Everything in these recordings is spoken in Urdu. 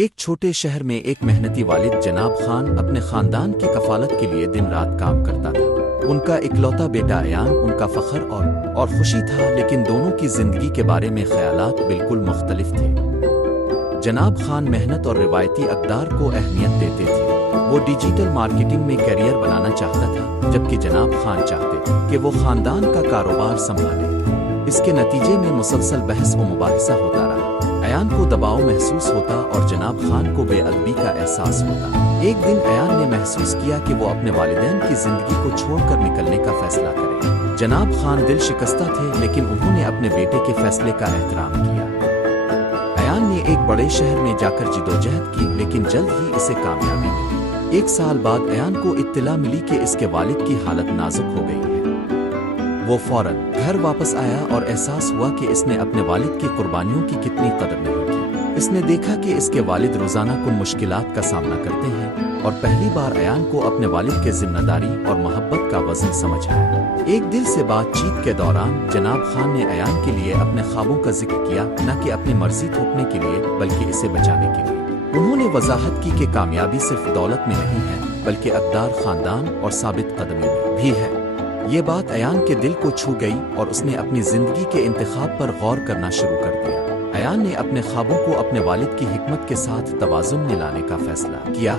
ایک چھوٹے شہر میں ایک محنتی والد جناب خان اپنے خاندان کی کفالت کے لیے دن رات کام کرتا تھا۔ ان کا اکلوتا بیٹا ایان ان کا فخر اور خوشی تھا، لیکن دونوں کی زندگی کے بارے میں خیالات بالکل مختلف تھے۔ جناب خان محنت اور روایتی اقدار کو اہمیت دیتے تھے۔ وہ ڈیجیٹل مارکیٹنگ میں کیریئر بنانا چاہتا تھا، جبکہ جناب خان چاہتے تھے کہ وہ خاندان کا کاروبار سنبھالے۔ اس کے نتیجے میں مسلسل بحث و مباحثہ ہوتا رہا۔ ایان کو دباؤ محسوس ہوتا اور جناب خان کو بے ادبی کا احساس ہوتا۔ ایک دن ایان نے محسوس کیا کہ وہ اپنے والدین کی زندگی کو چھوڑ کر نکلنے کا فیصلہ کرے۔ جناب خان دل شکستہ تھے، لیکن انہوں نے اپنے بیٹے کے فیصلے کا احترام کیا۔ ایان نے ایک بڑے شہر میں جا کر جدوجہد کی، لیکن جلد ہی اسے کامیابی ملی۔ ایک سال بعد ایان کو اطلاع ملی کہ اس کے والد کی حالت نازک ہو گئی ہے۔ وہ فوراً گھر واپس آیا اور احساس ہوا کہ اس نے اپنے والد کی قربانیوں کی کتنی قدر نہیں کی۔ اس نے دیکھا کہ اس کے والد روزانہ کن مشکلات کا سامنا کرتے ہیں، اور پہلی بار ایان کو اپنے والد کے ذمہ داری اور محبت کا وزن سمجھ آیا۔ ایک دل سے بات چیت کے دوران جناب خان نے ایان کے لیے اپنے خوابوں کا ذکر کیا، نہ کہ اپنی مرضی تھوپنے کے لیے بلکہ اسے بچانے کے لیے۔ انہوں نے وضاحت کی کہ کامیابی صرف دولت میں نہیں ہے، بلکہ اقدار، خاندان اور ثابت قدمی میں بھی ہے۔ یہ بات ایان کے دل کو چھو گئی اور اس نے اپنی زندگی کے انتخاب پر غور کرنا شروع کر دیا۔ ایان نے اپنے خوابوں کو اپنے والد کی حکمت کے ساتھ توازن میں لانے کا فیصلہ کیا۔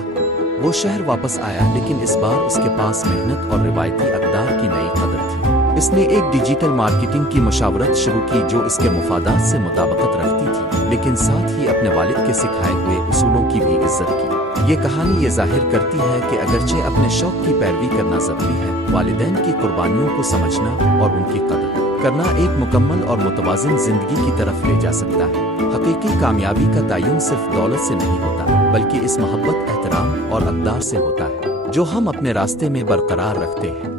وہ شہر واپس آیا، لیکن اس بار اس کے پاس محنت اور روایتی اقدار کی نئی قدر تھی۔ اس نے ایک ڈیجیٹل مارکیٹنگ کی مشاورت شروع کی جو اس کے مفادات سے مطابقت رکھتی تھی، لیکن ساتھ ہی اپنے والد کے سکھائے ہوئے اصولوں کی بھی عزت کی۔ یہ کہانی یہ ظاہر کرتی ہے کہ اگرچہ اپنے شوق کی پیروی کرنا ضروری ہے، والدین کی قربانیوں کو سمجھنا اور ان کی قدر کرنا ایک مکمل اور متوازن زندگی کی طرف لے جا سکتا ہے۔ حقیقی کامیابی کا تعین صرف دولت سے نہیں ہوتا، بلکہ اس محبت، احترام اور اقدار سے ہوتا ہے جو ہم اپنے راستے میں برقرار رکھتے ہیں۔